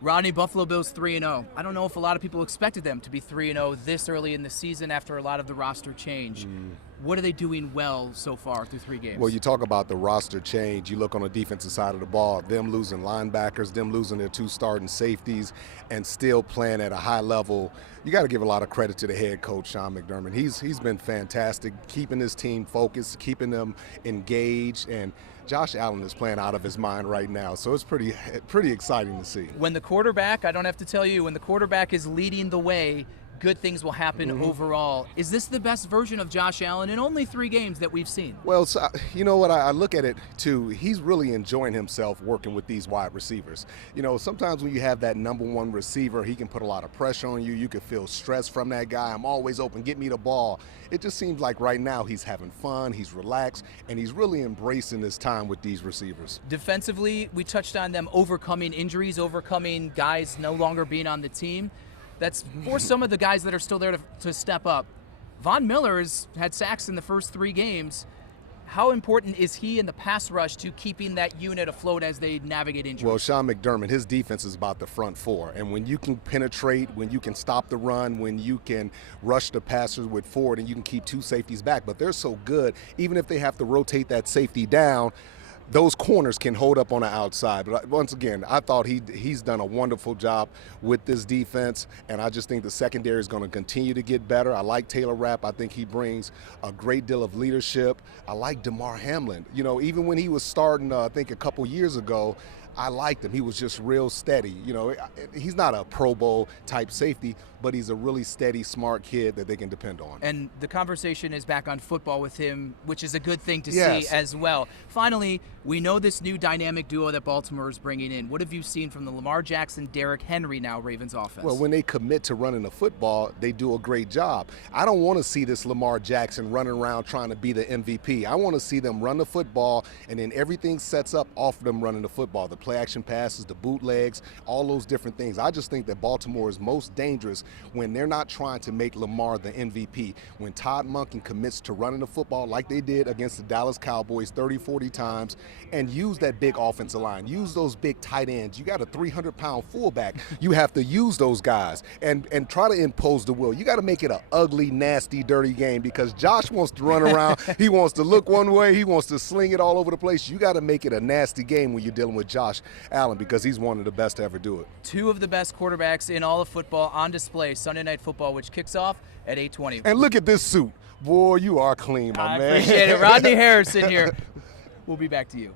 Rodney, Buffalo Bills 3-0. I don't know if a lot of people expected them to be 3-0 this early in the season after a lot of the roster change. What are they doing well so far through 3 games? Well, you talk about the roster change. You look on the defensive side of the ball, them losing linebackers, them losing their 2 starting safeties, and still playing at a high level. You got to give a lot of credit to the head coach, Sean McDermott. He's been fantastic, keeping his team focused, keeping them engaged, and Josh Allen is playing out of his mind right now, so it's pretty exciting to see. When the quarterback, I don't have to tell you, when the quarterback is leading the way, good things will happen overall. Is this the best version of Josh Allen in only 3 games that we've seen? Well, so, you know what, I look at it too, he's really enjoying himself working with these wide receivers. You know, sometimes when you have that #1 receiver, he can put a lot of pressure on you. You can feel stress from that guy. I'm always open, get me the ball. It just seems like right now he's having fun, he's relaxed, and he's really embracing his time with these receivers. Defensively, we touched on them overcoming injuries, overcoming guys no longer being on the team. That's for some of the guys that are still there to step up. Von Miller has had sacks in the first 3 games. How important is he in the pass rush to keeping that unit afloat as they navigate injuries? Well, Sean McDermott, his defense is about the front 4. And when you can penetrate, when you can stop the run, when you can rush the passers with Ford and you can keep 2 safeties back, but they're so good, even if they have to rotate that safety down, those corners can hold up on the outside. But once again, I thought he's done a wonderful job with this defense, and I just think the secondary is going to continue to get better. I like Taylor Rapp. I think he brings a great deal of leadership. I like DeMar Hamlin. You know, even when he was starting, I think a couple years ago, I liked him. He was just real steady. You know, he's not a Pro Bowl type safety, but he's a really steady, smart kid that they can depend on. And the conversation is back on football with him, which is a good thing to Yes. see as well. Finally, we know this new dynamic duo that Baltimore is bringing in. What have you seen from the Lamar Jackson, Derrick Henry now Ravens offense? Well, when they commit to running the football, they do a great job. I don't want to see this Lamar Jackson running around trying to be the MVP. I want to see them run the football, and then everything sets up off of them running the football. The play action passes, the bootlegs, all those different things. I just think that Baltimore is most dangerous when they're not trying to make Lamar the MVP. When Todd Monken commits to running the football like they did against the Dallas Cowboys 30, 40 times, and use that big offensive line, use those big tight ends. You got a 300-pound fullback. You have to use those guys and try to impose the will. You got to make it an ugly, nasty, dirty game because Josh wants to run around. He wants to look one way. He wants to sling it all over the place. You got to make it a nasty game when you're dealing with Josh Allen because he's one of the best to ever do it. 2 of the best quarterbacks in all of football on display Sunday Night Football, which kicks off at 8:20. And look at this suit. Boy, you are clean, my man. I appreciate it. Rodney Harrison here. We'll be back to you.